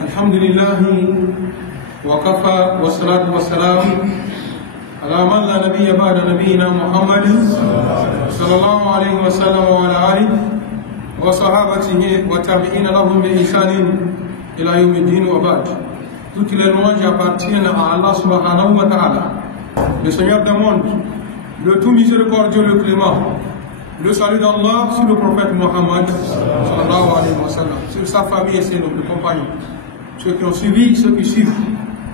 الحمد لله وكفى والصلاة والسلام على من لا نبي بعد نبينا محمد صلى الله عليه وسلم وعلى آله وصحابته والتابعين لهم بإحسان إلى يوم الدين وبعد. Toutes les louanges appartiennent à Allah subhanahu wa ta'ala, le Seigneur des mondes, le tout miséricordieux, le clément. Le salut d'Allah sur le prophète Mohammed sallallahu alayhi wa sallam, sur sa famille et ses nobles compagnons, ceux qui ont suivi, ceux qui suivent,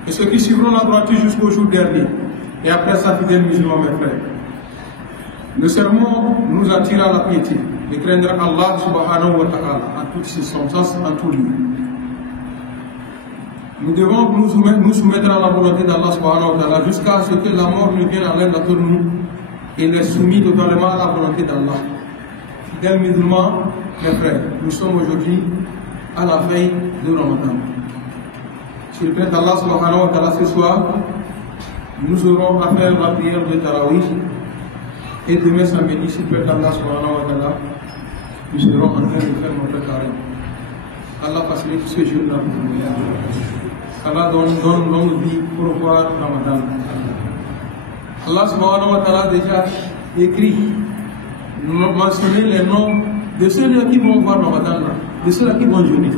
et ceux qui suivront la droiture jusqu'au jour dernier, et après sa fidèle musulman, mes frères. Le sermon nous attire à la piété, de craindre Allah subhanahu wa ta'ala, en toutes ses circonstances, en tout lieu. Nous devons nous soumettre à la volonté d'Allah subhanahu wa ta'ala jusqu'à ce que la mort ne vienne à l'un d'entre nous et les soumis totalement à la volonté d'Allah. Fidèles musulmans, mes frères, nous sommes aujourd'hui à la veille de Ramadan. S'il plaît Allah subhanahu wa ta'ala, ce soir, nous aurons à faire la prière de Tarawih et demain samedi, s'il plaît Allah subhanahu wa ta'ala, nous serons en train de faire notre carême. Allah facilite ce jour-là pour nous. Allah donne longue vie pour voir Ramadan. Allah subhanahu wa ta'ala a déjà écrit, mentionné les noms de ceux-là qui vont voir Ramadan, de ceux-là qui vont jeûner.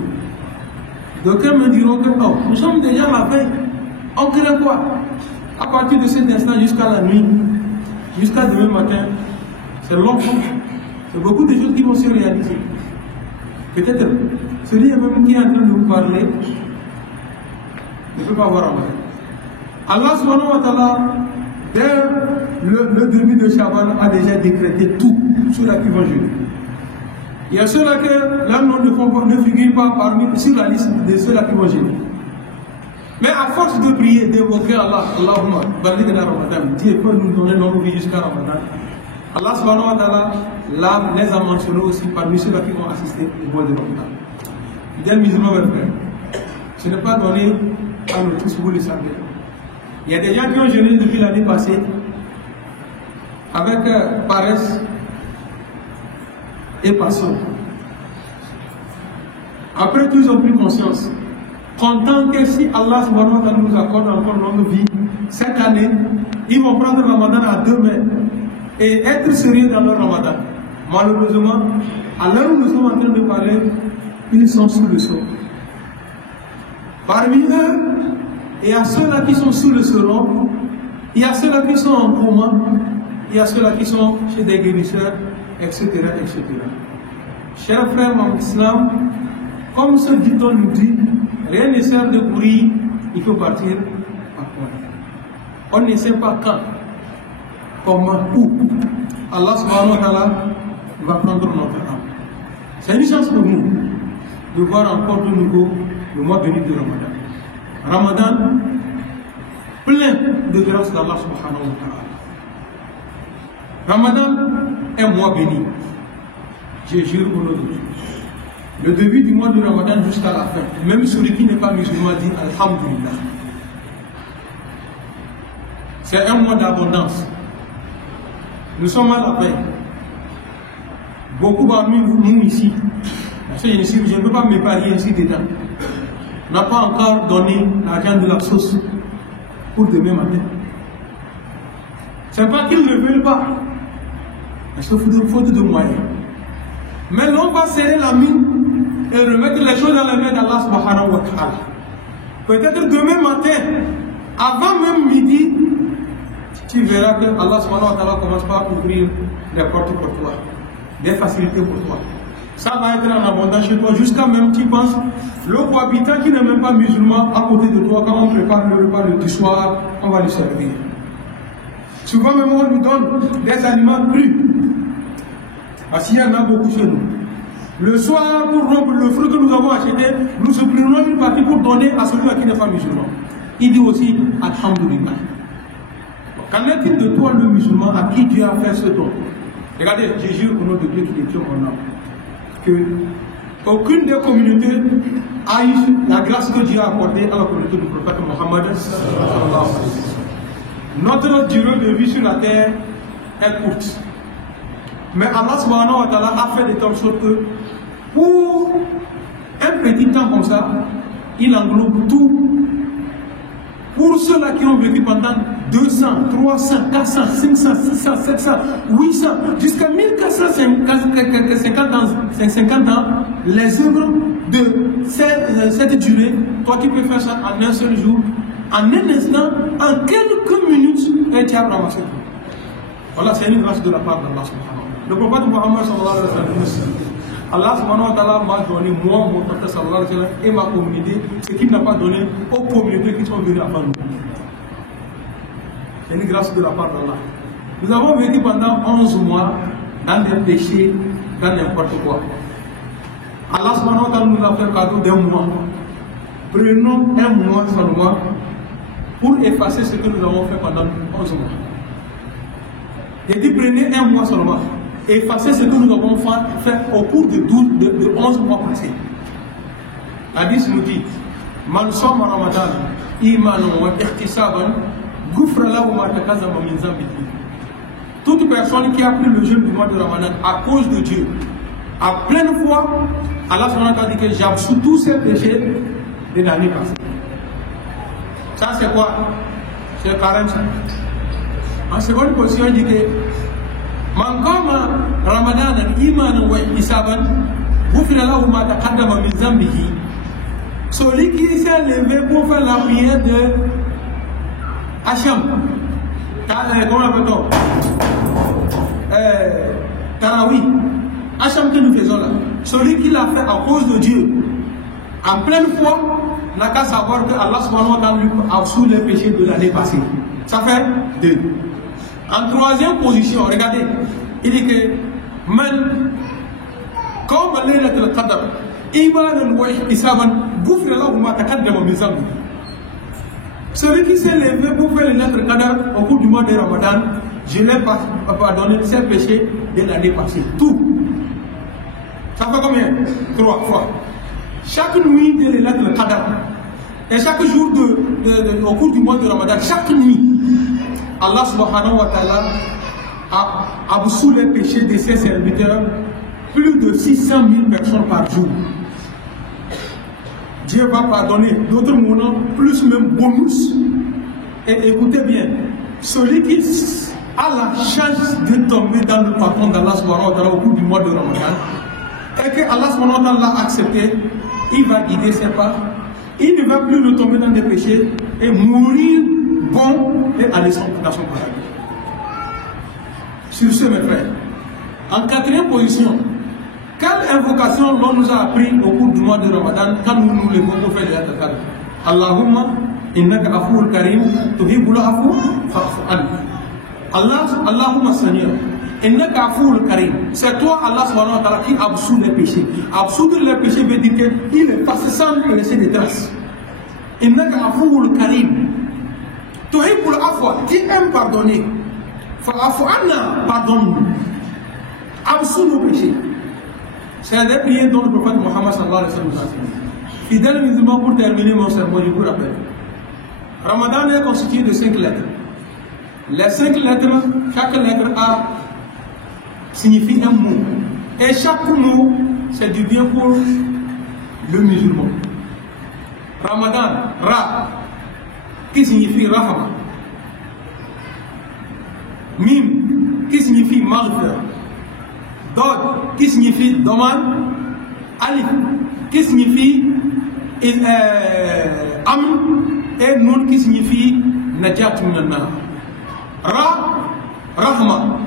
D'aucuns me diront que oh, nous sommes déjà à la veille. On craint quoi? À partir de cet instant jusqu'à la nuit, jusqu'à demain matin, c'est long. Il y a beaucoup de choses qui vont se réaliser. Peut-être celui même qui est en train de vous parler ne peut pas voir Ramadan. Allah subhanahu wa ta'ala, dès le début de Shaban, a déjà décrété tout sur la qui vont jeûner. Il y a ceux-là que leur nom ne figure pas sur la liste de ceux-là qui vont jeûner. Mais à force de prier, d'évoquer Allah, Allahumma, baligna Ramadan, Dieu peut nous donner longue vie jusqu'à Ramadan. Allah subhanahu wa ta'ala les a mentionnés aussi parmi ceux-là qui vont assister au mois de Ramadan. Fidèles musulmans, mes frères, ce n'est pas donné à nous tous, vous le savez. Il y a des gens qui ont jeûné depuis l'année passée avec paresse et passion. Après tout, ils ont pris conscience, content que si Allah subhanahu wa ta'ala nous accorde encore longue vie, cette année, ils vont prendre le Ramadan à deux mains et être sérieux dans leur Ramadan. Malheureusement, à l'heure où nous sommes en train de parler, ils sont sous le sol. Parmi eux, il y a ceux-là qui sont sous le solon, il y a ceux-là qui sont en coma, il y a ceux-là qui sont chez des guérisseurs, etc., etc. Chers frères en islam, comme ce dicton nous dit, rien ne sert de courir, il faut partir à point. On ne sait pas quand, comment, où. Allah subhanahu wa ta'ala va prendre notre âme. C'est une chance pour nous de voir encore de nouveau le mois béni de Ramadan. Ramadan, plein de grâce d'Allah subhanahu wa ta'ala. Ramadan est un mois béni. Je jure au nom de Dieu. Le début du mois de Ramadan jusqu'à la fin, même celui qui n'est pas musulman dit Alhamdulillah. C'est un mois d'abondance. Nous sommes à la veille. Beaucoup parmi nous ici, parce que je ne peux pas me parier ici dedans, n'a pas encore donné l'argent de la sauce pour demain matin. Ce n'est pas qu'ils ne veulent pas, parce qu'il faut faute de moyens. Mais l'on va serrer la mine et remettre les choses dans les mains d'Allah subhanahu wa ta'ala. Peut-être demain matin, avant même midi, tu verras que Allah subhanahu wa ta'ala commence par ouvrir les portes pour toi, des facilités pour toi. Ça va être en abondance chez toi, jusqu'à même tu penses, le cohabitant qui n'est même pas musulman à côté de toi, quand on prépare le repas du soir, on va lui servir. Souvent même on nous donne des aliments crus, parce qu'il y en a beaucoup chez nous. Le soir, pour rompre le fruit que nous avons acheté, nous se prenons une partie pour donner à celui qui n'est pas musulman. Il dit aussi Alhamdulillah. Qu'en est-il de toi, le musulman, à qui Dieu a fait ce don? Regardez, je jure au nom de Dieu qui est Dieu mon âme, que aucune des communautés a eu la grâce que Dieu a accordée à la communauté du prophète Mohammed. Notre durée de vie sur la terre est courte. Mais Allah subhanahu wa ta'ala a fait de telle sorte que pour un petit temps comme ça, il englobe tout. Pour ceux-là qui ont vécu pendant 200, 300, 400, 500, 600, 700, 800, jusqu'à 1450 ans, les œuvres de cette durée, toi qui peux faire ça en un seul jour, en un instant, en quelques minutes, et tu as ramassé tout. Voilà, c'est une grâce de la part d'Allah. Le prophète Mohammed sallallahu alayhi wa sallam, Allah subhanahu wa ta'ala m'a donné, moi, mon prophète sallallahu alayhi wa sallam, et ma communauté, ce qu'il n'a pas donné aux communautés qui sont venues avant nous. C'est une grâce de la part d'Allah. Nous avons vécu pendant 11 mois dans des péchés, dans n'importe quoi. Allah subhanahu wa ta'ala nous a fait cadeau d'un mois. Prenons un mois seulement pour effacer ce que nous avons fait pendant 11 mois. J'ai dit prenez un mois seulement. Effacer ce que nous avons fait au cours de 11 mois passés. Hadith nous dit Man soma Ramadan imanan wa ihtisaban ghufra lahu ma taqaddama min dhanbihi. Toute personne qui a pris le jeûne du mois de Ramadan à cause de Dieu, à pleine foi, Allah subhanahu wa ta'ala dit que j'absous tous ses péchés de l'année passée. Ça c'est quoi? C'est 45. En seconde position, il dit que Man qama Ramadan imanan wa ihtisaban ghufra lahu ma taqaddama min dhanbihi. Celui qui s'est levé pour faire la prière de Hacham, comment l'appelle-t-on? Tarawi, Hacham que nous faisons là, celui qui l'a fait à cause de Dieu, en pleine foi, n'a qu'à savoir que Allah subhanahu wa ta'ala lui a sous les péchés de l'année passée. Ça fait 2. En troisième position, regardez, il dit que Man, comme Laylatul Qadr, imanan wa ihtisaban ghufira lahu ma taqaddama min dhanbi. Celui qui s'est levé pour faire le Laylatul Qadr au cours du mois de Ramadan, je l'ai pardonné ses péchés de l'année passée. Tout. Ça fait combien? 3 fois. Chaque nuit de Laylatul Qadr et chaque jour au cours du mois de Ramadan, chaque nuit, Allah subhanahu wa ta'ala a absous les péchés de ses serviteurs, plus de 600 000 personnes par jour. Dieu va pardonner d'autres moments, plus même bonus. Et écoutez bien, celui qui a la chance de tomber dans le pardon d'Allah subhanahu wa ta'ala au cours du mois de Ramadan, et que Allah subhanahu wa ta'ala l'a accepté, il va guider ses pas, il ne va plus retomber dans des péchés et mourir bon et aller dans son paradis. Sur ce, mes frères, en 4e position, quelle invocation l'on nous a appris au cours du mois de Ramadan quand nous levons pour faire les attaques? Allahumma innaka afoul karim tuhibbul afwa fa'fu anni. Allahumma Seigneur, innaka afoul karim. C'est toi Allah subhanahu wa ta'ala qui absout les péchés. Absoudre les péchés veut dire qu'il efface sans laisser des traces. Innaka afoul karim tuhibbul afwa, qui aime pardonner. Fa'fu anna, pardonne-nous. Absous nos péchés. C'est des prières dont le prophète Mohammed sallallahu alayhi wa sallam nous a enseigné. Fidèles musulmans, pour terminer mon sermon, je vous rappelle. Ramadan est constitué de 5 lettres. Les 5 lettres, chaque lettre signifie un mot. Et chaque mot, c'est du bien pour le musulman. Ramadan, Ra, qui signifie Rahma. Mim, qui signifie Maghfir. Dod, qui signifie Doman. Alif, qui signifie Amn. Et Nun, qui signifie Najat Minannar. Ra, Rahma,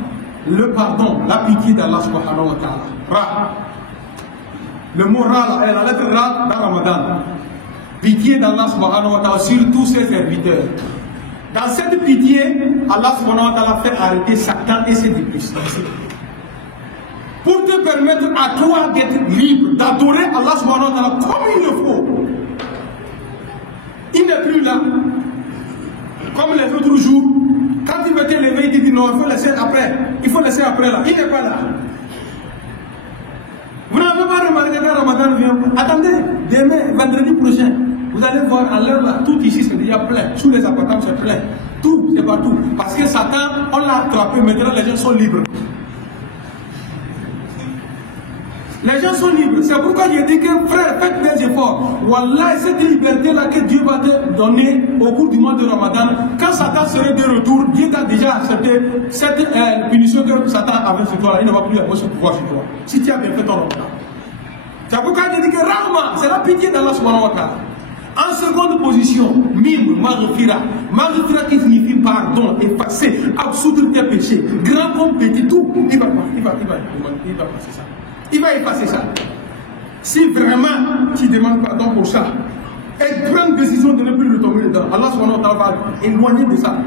le pardon, la pitié d'Allah subhanahu wa ta'ala. Ra. Le mot Ra, la lettre Ra dans Ramadan. Pitié d'Allah subhanahu wa ta'ala sur tous ses serviteurs. Dans cette pitié, Allah subhanahu wa ta'ala fait arrêter Satan et ses députés. Pour te permettre à toi d'être libre, d'adorer Allah subhanahu wa ta'ala comme il le faut. Il n'est plus là. Comme les autres jours, quand il veut te lever, il dit non, il faut laisser après. Il faut laisser après là. Il n'est pas là. Vous n'avez pas remarqué quand Ramadan vient. Attendez, demain, vendredi prochain, vous allez voir à l'heure là, tout ici c'est déjà plein. Sous les appartements c'est plein. Tout, c'est partout. Parce que Satan, on l'a attrapé, maintenant les gens sont libres. Les gens sont libres. C'est pourquoi j'ai dit que frère, faites des efforts. Wallah, cette liberté-là que Dieu va te donner au cours du mois de Ramadan, quand Satan serait de retour, Dieu t'a déjà accepté cette punition que Satan avait sur toi. Il ne va plus avoir ce pouvoir sur toi. Si tu as bien fait ton Ramadan. C'est pourquoi j'ai dit que Rahma, c'est la pitié d'Allah subhanahu wa ta'ala. En seconde position, mim, maghfira. Maghfira qui signifie pardon, effacer, absoudre tes péchés. Grand comme petit, tout. Il va passer ça. Il va effacer ça. Si vraiment tu demandes pardon pour ça, et prends une décision de ne plus le tomber dedans, Allah subhanahu wa ta'ala va éloigner de ça.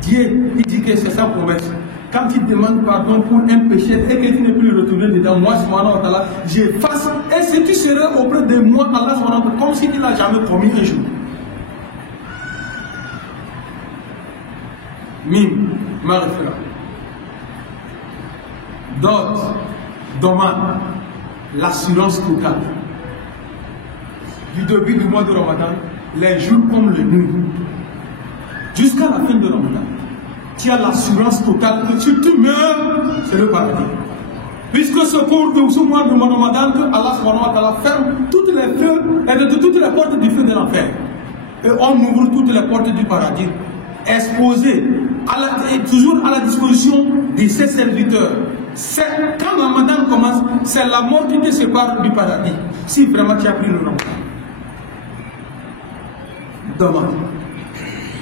Dieu, il dit que c'est sa promesse. Quand tu demandes pardon pour un péché et que tu ne peux le retourner dedans, moi subhanahu wa ta'ala, j'efface. Et si tu serais auprès de moi, Allah subhanahu wa ta'ala, comme si tu n'as jamais commis un jour. Mim, maghfira. D'autres, dommage, l'assurance totale. Du début du mois de Ramadan, les jours comme les nuits, jusqu'à la fin de Ramadan, tu as l'assurance totale que si tu meurs, c'est le paradis. Puisque ce cours de ce mois de Ramadan, que Allah subhanahu wa ta'ala ferme toutes les feux et toutes les portes du feu de l'enfer. Et on ouvre toutes les portes du paradis, exposées, toujours à la disposition de ses serviteurs. Quand Ramadan commence, c'est la mort qui te sépare du paradis. Si vraiment tu as pris le Ramadan. Dommage.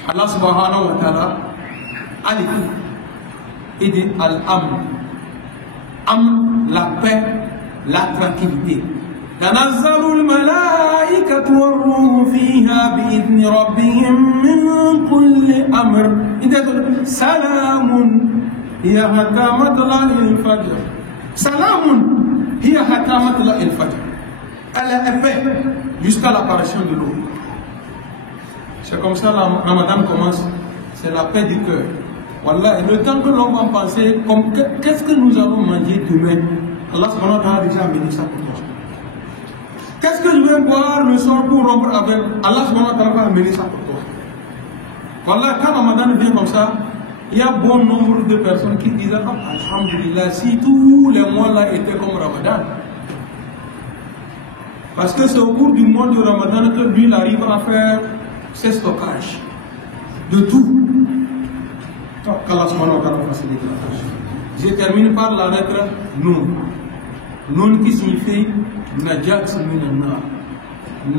Allah subhanahu wa ta'ala, Alif, il dit Al-Amr. Amr, la paix, la tranquillité. تنزل الملائكة والروح فيها بإذن ربهم من كل أمر. سلام هي حتى مطلع الفجر. سلام هي حتى مطلع الفجر. Elle est paix jusqu'à l'apparition de l'eau. C'est comme ça que Ramadan commence. C'est la paix du cœur. Voilà. Et le temps que l'on va penser, qu'est-ce que nous allons manger demain? Allah subhanahu wa ta'ala a déjà amené ça pour toi. Qu'est-ce que je vais boire le soir pour rompre avec? Allah subhanahu wa ta'ala va amener ça pour toi. Voilà, quand Ramadan vient comme ça, il y a bon nombre de personnes qui disent Alhamdulillah, si tous les mois là étaient comme Ramadan. Parce que c'est au cours du mois de Ramadan que lui il arrive à faire ses stockages de tout. qu'Allah subhanahu wa ta'ala facilite la tâche. Je termine par la lettre Nun. Nun qui signifie Najat Minanar.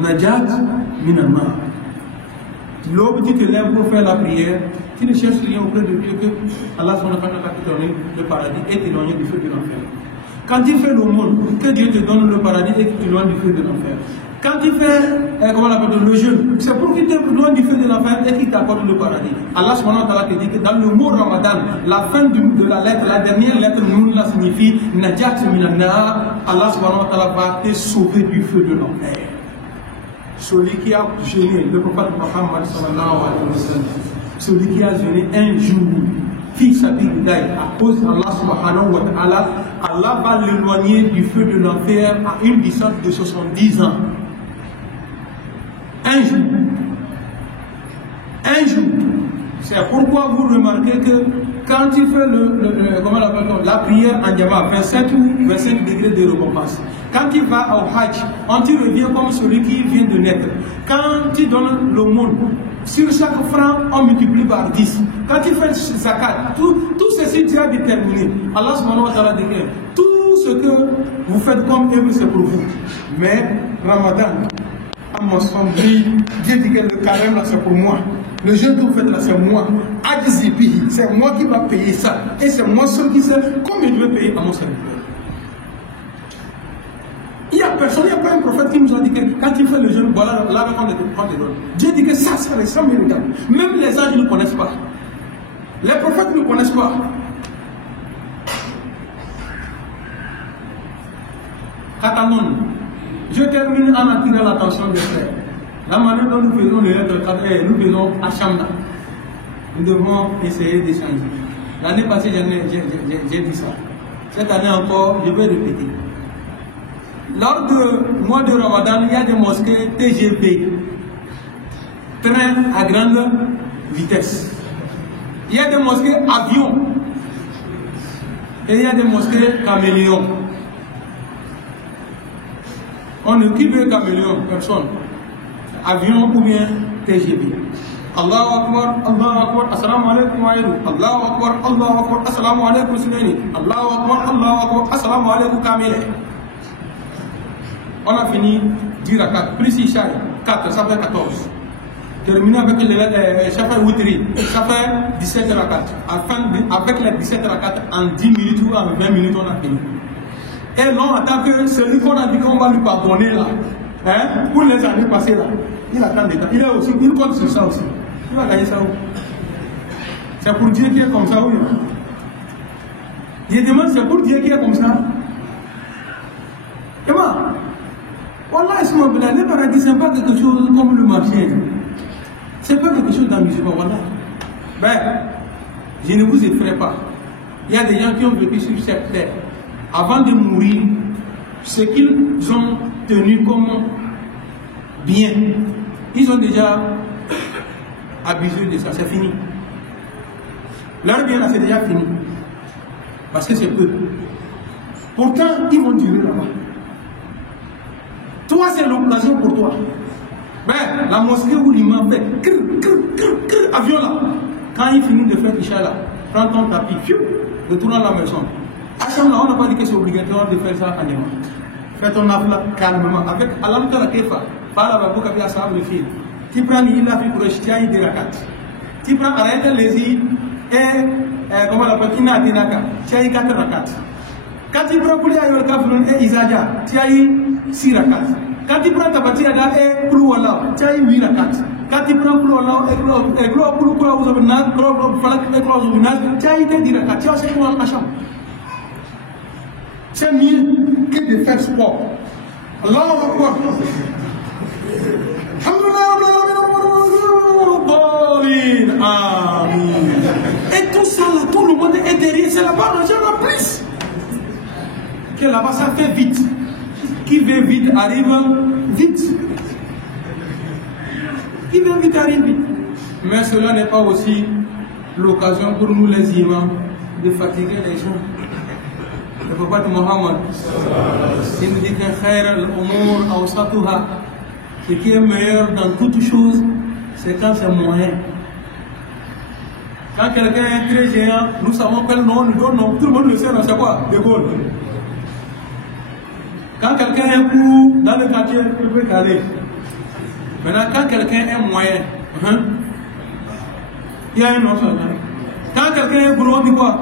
Najat Minanar. L'aube tu te lèves pour faire la prière, tu ne cherches rien auprès de Dieu que Allah subhanahu wa ta'ala te donne le paradis et t'éloigner du feu de l'enfer. Quand tu fais l'aumône, que Dieu te donne le paradis et que tu t'éloignes du feu de l'enfer. Quand tu fais comment on appelle, le jeûne, c'est pour qu'il t'éloigne du feu de l'enfer et qu'il t'accorde le paradis. Allah subhanahu wa ta'ala te dit que dans le mot Ramadan, la fin de la lettre, la dernière lettre Nun là signifie Najat Minanar. Allah subhanahu wa ta'ala va te sauver du feu de l'enfer. Celui qui a jeûné, le prophète Muhammad sallallahu alayhi wa sallam, celui qui a jeûné un jour, fixe à cause d'Allah subhanahu wa ta'ala, Allah va l'éloigner du feu de l'enfer à une distance de 70 ans. Un jour. Un jour. C'est pourquoi vous remarquez que quand tu fais comment on appelle, la prière en Jama, 27 ou 25 degrés de récompense. Quand tu vas au Hajj, on te revient comme celui qui vient de naître. Quand tu donnes le monde, sur chaque franc, on multiplie par 10. Quand tu fais zakat, tout ceci tu as déterminé. Allah subhanahu wa ta'ala dit que tout ce que vous faites comme œuvre, c'est pour vous. Mais Ramadan, à mon son, Dieu dit que le carême là, c'est pour moi. Le jeûne que vous faites là, c'est moi. C'est moi qui va payer ça. Et c'est moi seul qui sais combien je vais payer à mon serviteur. Il n'y a personne, il n'y a pas un prophète qui nous a dit que quand tu fais le jeûne, voilà la réponse de donne. Dieu dit que ça, c'est sans mérite. Même les anges ne connaissent pas. Les prophètes ne connaissent pas. Attendons. Je termine en attirant l'attention des frères. La manière dont nous faisons les lettres nous faisons à Chamda. Nous devons essayer d'échanger. L'année passée, j'ai dit ça. Cette année encore, je vais répéter. Lors du mois de Ramadan, il y a des mosquées TGV, train à grande vitesse. Il y a des mosquées avions. Et il y a des mosquées caméléons. Qui veut caméléon? Personne. Avion ou bien TGV. Allahu Akbar, assalamu alaikum wa alaikum. Allahu Akbar, assalamu alaikum Sunaini. Allahu Akbar, assalamu alaikum Kamele. On a fini 10 rakats, plus Isha, 4, ça fait 14. Terminé avec les chafas Witri, ça fait 17 rakats. Avec les 17 rakats, en 10 minutes ou en 20 minutes, on a fini. Et non, en tant que celui qu'on a dit qu'on va lui pardonner là, hein, pour les années passées là, il attend des temps. Il compte sur ça aussi. Il va gagner ça où? C'est pour Dieu qui est comme ça, oui. Je demande, c'est pour Dieu qui est comme ça. Et moi, Wallah, le paradis, ce n'est pas quelque chose comme le marché. Ce n'est pas quelque chose d'amusant, voilà. Ben, je ne vous effraie pas. Il y a des gens qui ont vécu sur cette terre. Avant de mourir, ce qu'ils ont tenu comme bien, ils ont déjà abusé de ça, c'est fini. Leur bien là, c'est déjà fini. Parce que c'est peu. Pourtant, ils vont durer là-bas. Toi, c'est l'occasion pour toi. Ben, la mosquée où l'imam fait avion là, quand il finit de faire l'isha là, prends ton tapis, retourne à la maison. À ce moment-là, on n'a pas dit que c'est obligatoire de faire ça en imam. Fais ton afla calmement, avec Alam Tara Kefa, par la Babou Kabi Assam le fil. Tu prends l'île Afrique pour acheter des rakats. Tu prends arrête les îles et comment on l'appelle, Inatinaka, tu as eu 4 rakats. Quand tu prends Poulia Yorkaflon et Izaja, tu as eu 6 rakats. Quand tu prends Tabatiaga et Plouala, tu as eu 8 rakats. Quand tu prends Plouala et Gloa Ouzabinaz, Falak et Gloa Ouzabinaz, tu as eu 10 rakats. Tu as acheté quoi en chambre? C'est mieux que de faire sport. Allahu Akbar. Et tout ça, là, tout le monde est derrière. C'est là-bas, l'argent en plus. Que là-bas, ça fait vite. Qui veut vite arrive vite. Qui veut vite arrive vite. Mais cela n'est pas aussi l'occasion pour nous les imams de fatiguer les gens. Le prophète Mohammed, il nous dit que khayr al-umur awsatuha, ce qui est meilleur dans toute chose, c'est quand c'est moyen. Quand quelqu'un est très géant, nous savons quel nom, nous donnons, tout le monde le sait, c'est quoi? De Gaulle. Quand quelqu'un est court, dans le quartier, il peut caler. Maintenant, quand quelqu'un est moyen, il y a un nom. Quand quelqu'un est gros, on dit quoi?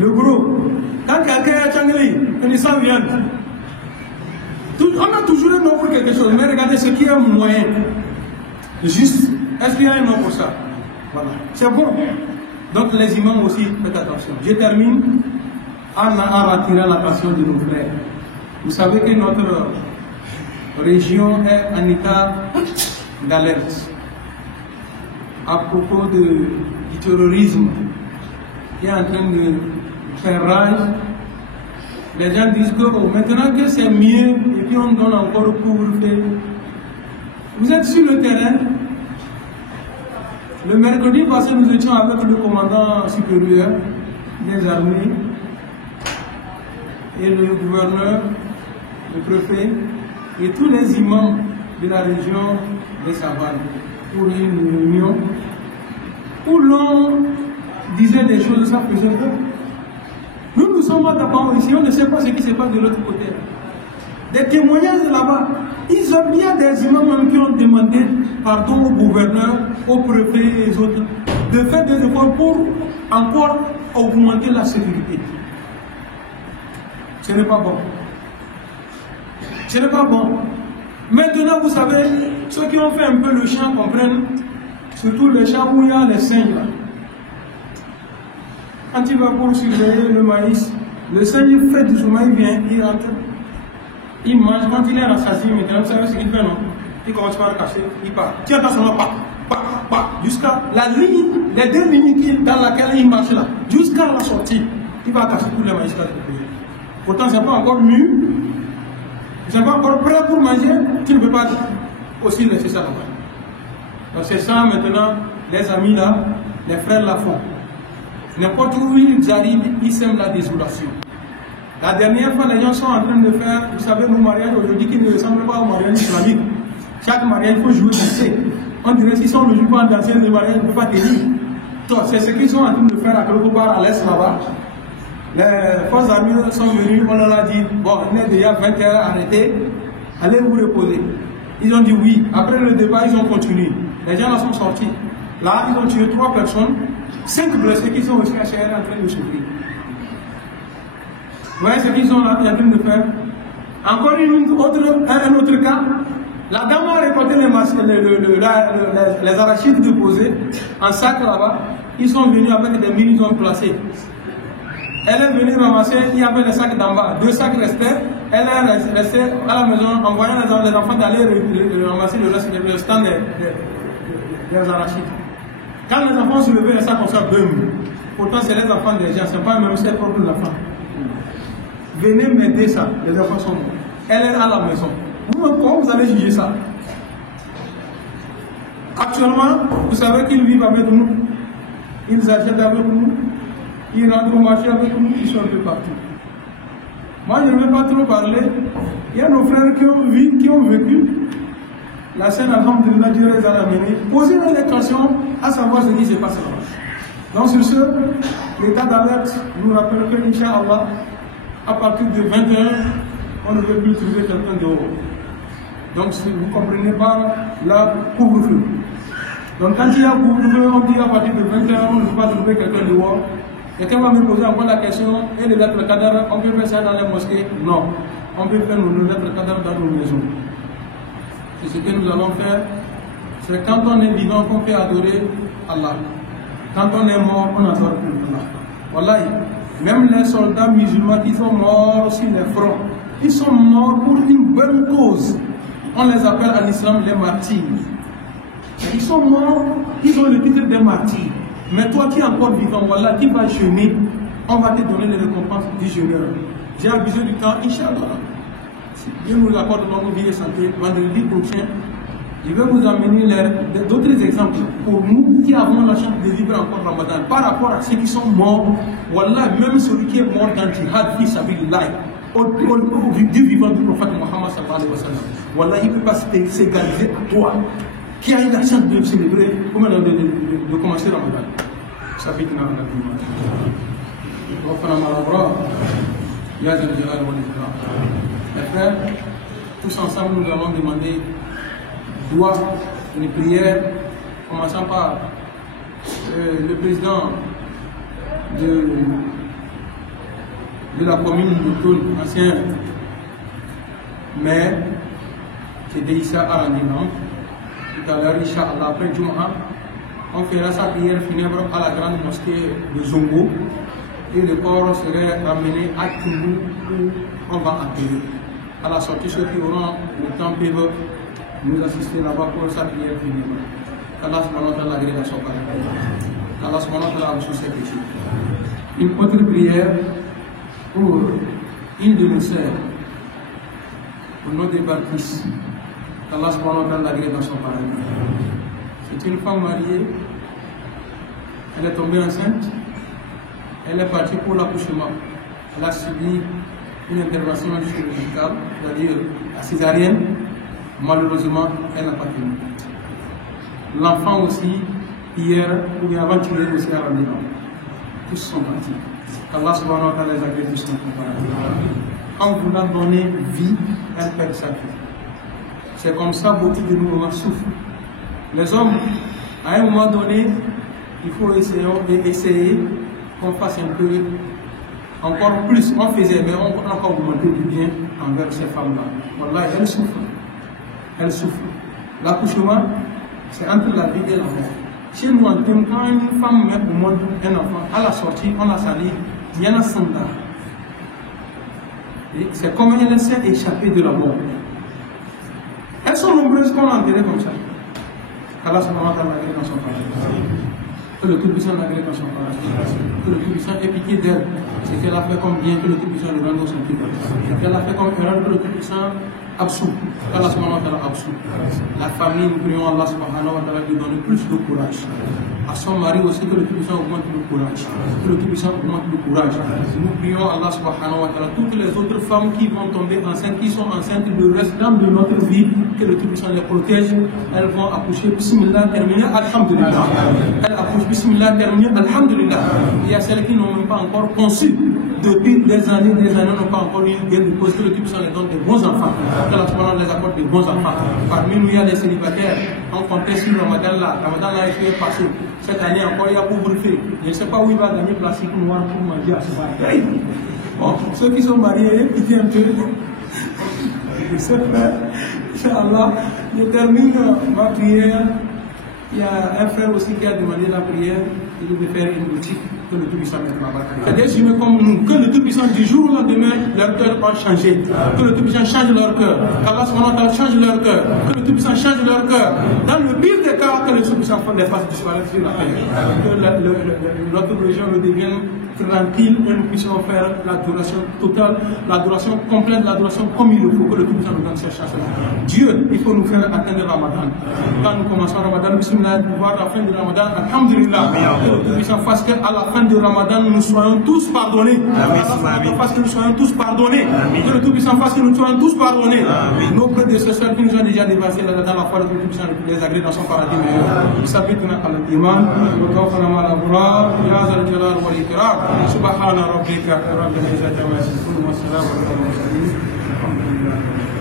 Le gros. Quand quelqu'un est changé, il s'en vient. On a toujours un nom pour quelque chose, mais regardez ce qui est moyen. Juste, est-ce qu'il y a un nom pour ça? Voilà. C'est bon. Donc les imams aussi, faites attention. Je termine en attirant l'attention de nos frères. Vous savez que notre région est en état d'alerte à propos du terrorisme qui est en train de faire rage. Les gens disent que maintenant que c'est mieux, et puis on donne encore pour faire. Vous êtes sur le terrain. Le mercredi passé, nous étions avec le commandant supérieur des armées et le gouverneur, le préfet et tous les imams de la région des Savanes pour une réunion où l'on disait des choses, ça faisait peur. Nous sommes d'abord ici, on ne sait pas ce qui se passe de l'autre côté. Des témoignages de là-bas. Ils ont bien des imams qui ont demandé pardon au gouverneur, au préfet et les autres de faire des efforts pour encore augmenter la sécurité. Ce n'est pas bon. Ce n'est pas bon. Maintenant, vous savez, ceux qui ont fait un peu le champ comprennent, surtout les champs où il y a les singes là. Quand il va pour surveiller le maïs, le singe fait du sommeil, il vient, il rentre, il mange. Quand il est rassasié, maintenant, vous savez ce qu'il fait, non? Il commence par cacher, il part. Tiens, attention, jusqu'à la ligne, les 2 lignes dans laquelle il marche là, jusqu'à la sortie, il va cacher tous les maïs là. Pourtant, c'est pas encore mûr, c'est pas encore prêt pour manger, tu ne peux pas aussi laisser ça là-bas. Donc c'est ça maintenant, les amis là, les frères la font. N'importe où ils arrivent, ils sèment la désolation. La dernière fois, les gens sont en train de faire, vous savez, nos mariages aujourd'hui qui ne ressemblent pas au mariage islamique. Chaque mariage, il faut jouer danser. On dirait qu'ils sont le jour pas danser, le mariage ne peut pas tenir. C'est ce qu'ils sont en train de faire à quelque part à l'est là-bas. Les forces armées sont venues, on leur a dit, bon, il est déjà 20 heures, arrêtez, allez vous reposer. Ils ont dit oui. Après le débat, ils ont continué. Les gens là sont sortis. Là, ils ont tué 3 personnes, 5 blessés qui sont aussi à Chéhel en train de souffrir. Vous voyez ce qu'ils sont là, en train de faire. Encore un autre cas. La dame a récolté les arachides déposés en sac là-bas. Ils sont venus avec des mines, ils ont placé. Elle est venue ramasser, il y avait les sacs d'en bas. 2 sacs restaient. Elle est restée à la maison en voyant les enfants d'aller ramasser le stand des arachides. Quand les enfants se levaient, les sacs comme ça, boum. Pourtant, c'est les enfants des gens, ce n'est pas même ses propres enfants. Venez m'aider ça, les enfants sont morts. Elle est à la maison. Comment vous allez juger ça? Actuellement, vous savez qu'ils vivent avec nous. Ils achètent avec nous. Ils rentrent au marché avec nous. Ils sont un peu partout. Moi, je ne vais pas trop parler. Il y a nos frères qui ont vécu la scène, alhamdulillah, Dieu les a amenés. Posez-leur des questions à savoir ce qui se passe là-bas. Donc, sur ce, l'état d'alerte nous rappelle que, Inch'Allah, à partir de 21h, on ne veut plus trouver quelqu'un dehors. Donc, si vous ne comprenez pas, là, couvre-feu. Donc, quand il y a couvre-feu, on dit à partir de 20h, on ne peut pas trouver quelqu'un dehors. Quelqu'un va me poser encore la question, et les lettres cadavres, on peut faire ça dans les mosquées? Non. On peut faire nos lettres cadavres dans nos maisons. C'est ce que nous allons faire. C'est quand on est vivant qu'on peut adorer Allah. Quand on est mort, on adore Allah. Wallahi, même les soldats musulmans qui sont morts sur les fronts, ils sont morts pour une bonne cause. On les appelle à l'islam les martyrs. Ils sont morts, ils ont le titre des martyrs. Mais toi qui es encore vivant, voilà, qui va jeûner, on va te donner les récompenses du jeûneur. J'ai abusé du temps, Inch'Allah. Si Dieu nous accorde longue vie et santé, vendredi prochain, je vais vous amener d'autres exemples pour nous qui avons la chance de vivre encore Ramadan. Par rapport à ceux qui sont morts, voilà, même celui qui est mort dans le djihad, fils Abilillah, du vivant du prophète Mohammed sallallahu alayhi wa sallam. Voilà, il ne peut pas s'égaliser à toi qui a eu la chance de célébrer, de commencer Ramadan. Ça fait une mes frères, tous ensemble, nous allons demander doigt, une prière, commençant par le président de la commune de Toul, ancien maire, qui est Deïssa Arandinam. Tout à l'heure, Inch'Allah, après Jum'a, on fera sa prière funèbre à la grande mosquée de Zongo et le corps serait ramené à Toulou où on va enterrer. À la sortie, ceux qui auront le temps peuvent nous assister là-bas pour sa prière funèbre. qu'Allah subhanahu wa ta'ala agrée à son caractère, qu'Allah subhanahu wa ta'ala reçoive ses péchés. Une autre prière pour une de nos sœurs, pour nos débarquistes, qu'Allah subhanahu wa ta'ala agrée dans son paradis. C'est une femme mariée, elle est tombée enceinte, elle est partie pour l'accouchement. Elle a subi une intervention chirurgicale, c'est-à-dire la césarienne. Malheureusement, elle n'a pas tenu. L'enfant aussi, hier, ou bien avant-hier aussi à Ramadan. Tous sont partis. Allah subhanahu wa ta'ala les agrée tous en paradis. En voulant donner vie, elle perd sa vie. C'est comme ça beaucoup de nous souffrent. Les hommes, à un moment donné, il faut essayer qu'on fasse un peu, encore plus. On faisait, mais on peut encore augmenter du bien envers ces femmes-là. Wallah, elles souffrent. Elles souffrent. L'accouchement, c'est entre la vie et la mort. Chez nous, quand une femme met au monde un enfant, à la sortie, on a sali, il y en a 100 ans. C'est comme elle s'est échappée de la mort. Elles sont nombreuses qu'on a enterrées comme ça. Allah subhanahu wa ta'ala agrée dans son paradis. Que le Tout-Puissant l'agrée dans son paradis. Que le Tout-Puissant ait pitié d'elle. Ce qu'elle a fait comme bien, que le Tout-Puissant le rende au son pied. Ce qu'elle a fait comme erreur, que le Tout-Puissant absout. Allah subhanahu wa ta'ala absout. La famille, nous prions Allah subhanahu wa ta'ala de donner plus de courage. À son mari aussi, que le Tout-Puissant augmente le courage. Que le Tout-Puissant augmente le courage. Nous prions Allah subhanahu wa ta'ala, toutes les autres femmes qui vont tomber enceintes, qui sont enceintes le restant de notre vie, que le Tout-Puissant les protège. Elles vont accoucher, bismillah, terminer, alhamdulillah. Elles accouchent, bismillah, terminer, alhamdulillah. Il y a celles qui n'ont même pas encore conçu. Depuis des années, n'ont pas encore eu gain de cause. Que le Tout-Puissant les donne des bons enfants. Que Allah subhanahu les accorde des bons enfants. Parmi nous, il y a des célibataires. On comptait sur le Ramadan là. Ramadan là, il est passé. Cette année encore, il y a couvre-feu. Je ne sais pas où il va gagner plastique noir pour manger à ce soir. Bon, ceux qui sont mariés, pitié un peu. Je sais faire. Inch'Allah, je termine ma prière. Il y a un frère aussi qui a demandé la prière. Il devait faire une boutique. Que le Tout-Puissant mette ma barre. C'est des humains comme nous. Que le Tout-Puissant du jour au lendemain, leur cœur va changer. Que le Tout-Puissant change leur cœur. Qu'Allah change leur cœur. Que le Tout-Puissant change leur cœur. Dans le pire des cas, que le Tout-Puissant les fasse disparaître sur la terre. Que notre région le devienne tranquille et nous puissions faire l'adoration totale, l'adoration complète, l'adoration comme il le faut. Que le Tout-Puissant nous donne ces chances-là. Dieu, il faut nous faire atteindre le Ramadan. Quand nous commençons le Ramadan, bismillah, pour voir la fin du Ramadan, alhamdulillah. Que le Tout-Puissant fasse qu'à la fin du Ramadan, nous soyons tous pardonnés. Fasse que nous soyons tous pardonnés. Que le Tout-Puissant fasse que nous soyons tous pardonnés. Nos prédécesseurs qui nous ont déjà dévancés dans la foi, le Tout-Puissant les agrée dans son paradis meilleur. Il s'habille à l'iman, le kawfana ma labura, ya zal jalal wal ikram. سبحان ربك رب العزة عما يصفون والسلام على المرسلين الحمد لله